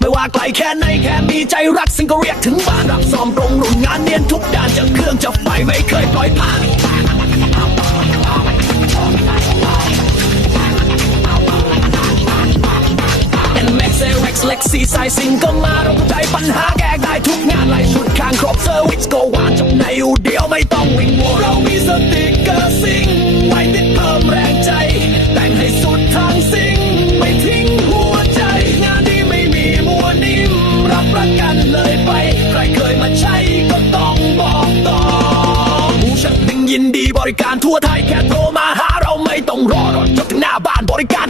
ไม่ว่าไกลแค่ไหนแค่มีใจรักสิ่งก็เรียกถึงบ้านรับซ้อมตรงรุ่นงานเนียนทุกด้านจะเครื่องจะไฟไม่เคยปล่อยผ่านเซเร็กซ์เล็กซี่สายซิงก็มาเราเข้าใจปัญหาแก้ได้ทุกงานไล่ชุดข้างครบเซอร์วิสก็วางจบในอูเดียวไม่ต้องวิ่งวัว ริการทั่วไทยแค่โทรมาหาเราไม่ต้องรอรถจนถึงหน้าบ้านบริการ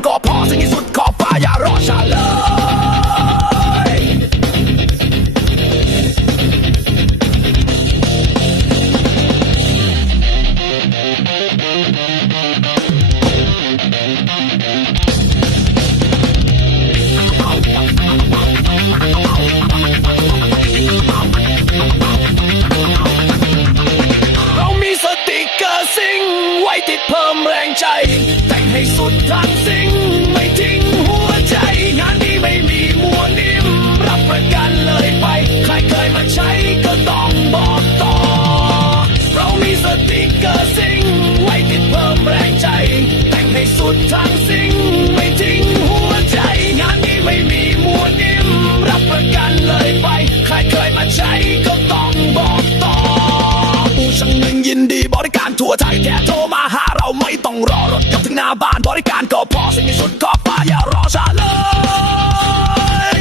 ใจแต่งให้สุดทางซิงไม่ทิ้งหัวใจ งานนี้ไม่มีมัวนิ่ม รับประกันเลยไป ใครเคยมาใช้ก็ต้องบอกต่อ เรามีสติกเกอร์ซิงไว้ติดเพิ่มแรงใจ แต่งให้สุดทางซิงไม่ทิ้งหัวใจ งานนี้ไม่มีมัวนิ่ม รับประกันเลยไป ใครเคยมาใช้ก็ต้องบอกต่อผู้ช่างหนึ่งยินดีบริการทั่วไทยแค่โทร น้าบ้านบริการก็พอสิ่งที่สุดขอฟ้าอย่ารอช้าเลย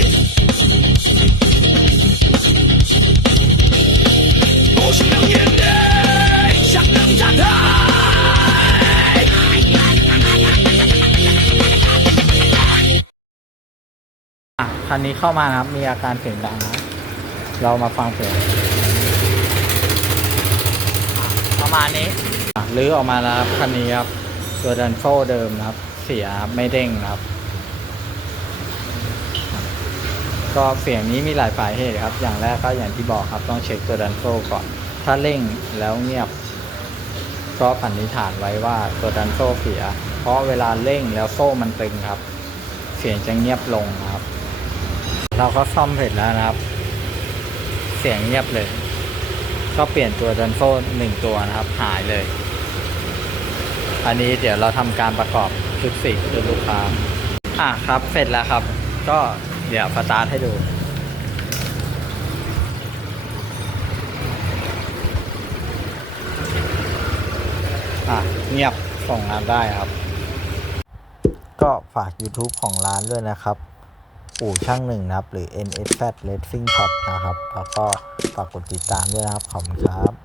ผู้ช่างหนึ่งยินดีช่างหนึ่งจัดให้อะคันนี้เข้ามานะครับ มีอาการเสียงดังนะ เรามาฟังเสียงประมาณนี้อะลื้อออกมาแล้วครับคันนี้ครับ ตัวดันโฟเดิมนะครับ เสียไม่เด้งนะครับ ก็เสียงนี้มีหลายสาเหตุครับ อย่างแรกก็อย่างที่บอกครับ ต้องเช็คตัวดันโฟก่อน ถ้าเร่งแล้วเงียบ ก็สันนิษฐานไว้ว่าตัวดันโซ่เสีย เพราะเวลาเร่งแล้วโซ่มันตึงครับ เสียงจะเงียบลงครับ เราก็ซ่อมเสร็จแล้วนะครับ เสียงเงียบเลย ก็เปลี่ยนตัวดันโซ่หนึ่งตัวนะครับ หายเลย อันนี้เดี๋ยวเราทำการประกอบชุดสีคือลูกค้า อะครับเสร็จแล้วครับ ก็เดี๋ยวสตาร์ทให้ดูอะเงียบส่งงานได้ครับ ก็ฝาก YouTube ของร้านด้วยนะครับอู่ช่างหนึ่งนะครับ หรือ NSZ Racing Shop นะครับ แล้วก็ฝากกดติดตามด้วยนะครับ ขอบคุณครับ